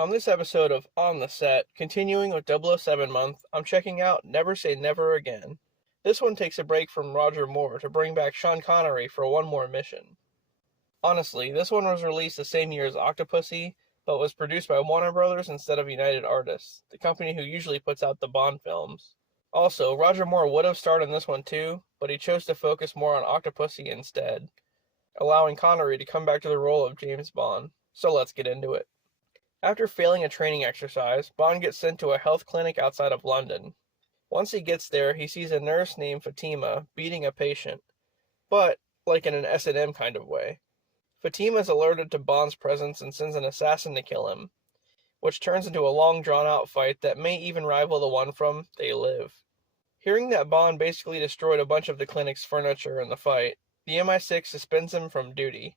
On this episode of On the Set, continuing with 007 month, I'm checking out Never Say Never Again. This one takes a break from Roger Moore to bring back Sean Connery for one more mission. Honestly, this one was released the same year as Octopussy, but was produced by Warner Brothers instead of United Artists, the company who usually puts out the Bond films. Also, Roger Moore would have starred in this one too, but he chose to focus more on Octopussy instead, allowing Connery to come back to the role of James Bond. So let's get into it. After failing a training exercise, Bond gets sent to a health clinic outside of London. Once he gets there, he sees a nurse named Fatima beating a patient, but like in an S&M kind of way. Fatima is alerted to Bond's presence and sends an assassin to kill him, which turns into a long drawn-out fight that may even rival the one from They Live. Hearing that Bond basically destroyed a bunch of the clinic's furniture in the fight, the MI6 suspends him from duty.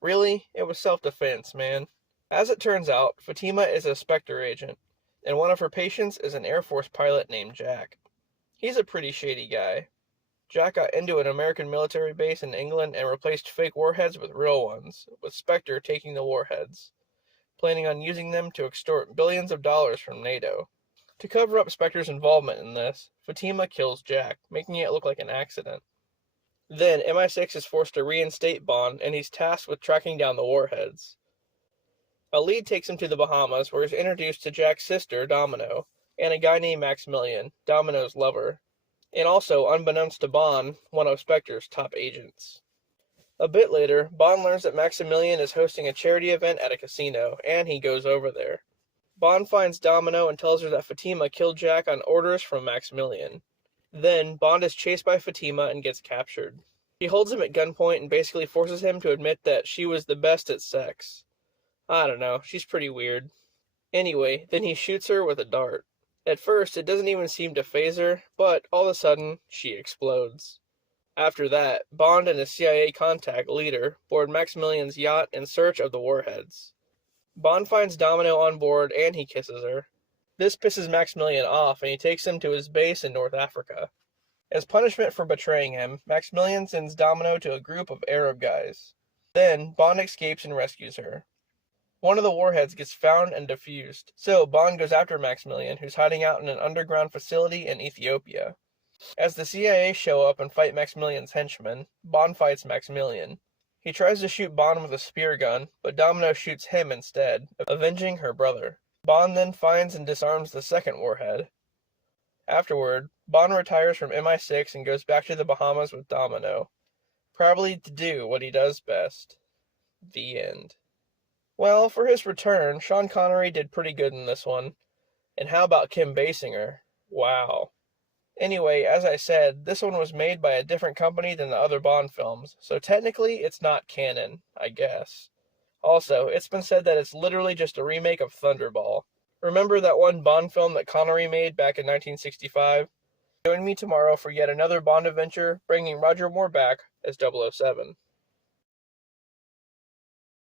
Really? It was self-defense, man. As it turns out, Fatima is a SPECTRE agent, and one of her patients is an Air Force pilot named Jack. He's a pretty shady guy. Jack got into an American military base in England and replaced fake warheads with real ones, with SPECTRE taking the warheads, planning on using them to extort billions of dollars from NATO. To cover up SPECTRE's involvement in this, Fatima kills Jack, making it look like an accident. Then MI6 is forced to reinstate Bond, and he's tasked with tracking down the warheads. A lead takes him to the Bahamas, where he's introduced to Jack's sister, Domino, and a guy named Maximilian, Domino's lover, and also, unbeknownst to Bond, one of SPECTRE's top agents. A bit later, Bond learns that Maximilian is hosting a charity event at a casino, and he goes over there. Bond finds Domino and tells her that Fatima killed Jack on orders from Maximilian. Then, Bond is chased by Fatima and gets captured. She holds him at gunpoint and basically forces him to admit that she was the best at sex. I don't know, she's pretty weird. Anyway, then he shoots her with a dart. At first, it doesn't even seem to faze her, but all of a sudden, she explodes. After that, Bond and his CIA contact, Leader, board Maximilian's yacht in search of the warheads. Bond finds Domino on board and he kisses her. This pisses Maximilian off and he takes him to his base in North Africa. As punishment for betraying him, Maximilian sends Domino to a group of Arab guys. Then, Bond escapes and rescues her. One of the warheads gets found and defused, so Bond goes after Maximilian, who's hiding out in an underground facility in Ethiopia. As the CIA show up and fight Maximilian's henchmen, Bond fights Maximilian. He tries to shoot Bond with a spear gun, but Domino shoots him instead, avenging her brother. Bond then finds and disarms the second warhead. Afterward, Bond retires from MI6 and goes back to the Bahamas with Domino, probably to do what he does best. The end. Well, for his return, Sean Connery did pretty good in this one. And how about Kim Basinger? Wow. Anyway, as I said, this one was made by a different company than the other Bond films, so technically it's not canon, I guess. Also, it's been said that it's literally just a remake of Thunderball. Remember that one Bond film that Connery made back in 1965? Join me tomorrow for yet another Bond adventure, bringing Roger Moore back as 007.